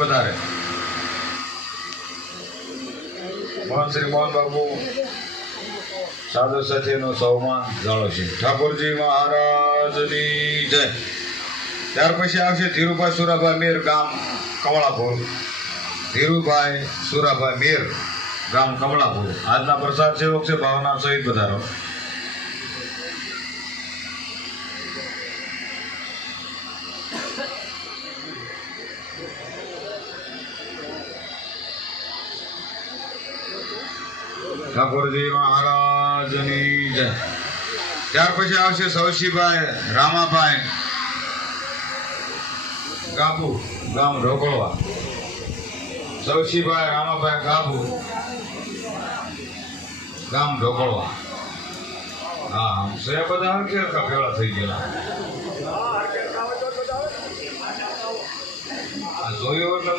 પધારે. શ્રી મોહન બાબુ સાધુ સાથીનું સૌમાન જાળવશે. ઠાકોરજી મહારાજની જય. ત્યાર પછી આવશે ધીરુભાઈ સુરાભાઈ મેર, ગામ કમળાપુર. ધીરુભાઈ સુરાભાઈ મેર, ગામ કમળાપુર. આજના પ્રસાદ સેવક છે, ભાવના સહિત પધારો. ઠાકોરજી મહારાજની જય. ત્યાર પછી આવશે સૌશીભાઈ રામાભાઈ ગાબુ, ગામ ઢોકળવા. સૌશીભાઈ રામાભાઈ ગાબુ, ગામ ઢોકળવા. હા, સે બધા હરખે ભેળા થઈ ગયેલા. જોયું એટલે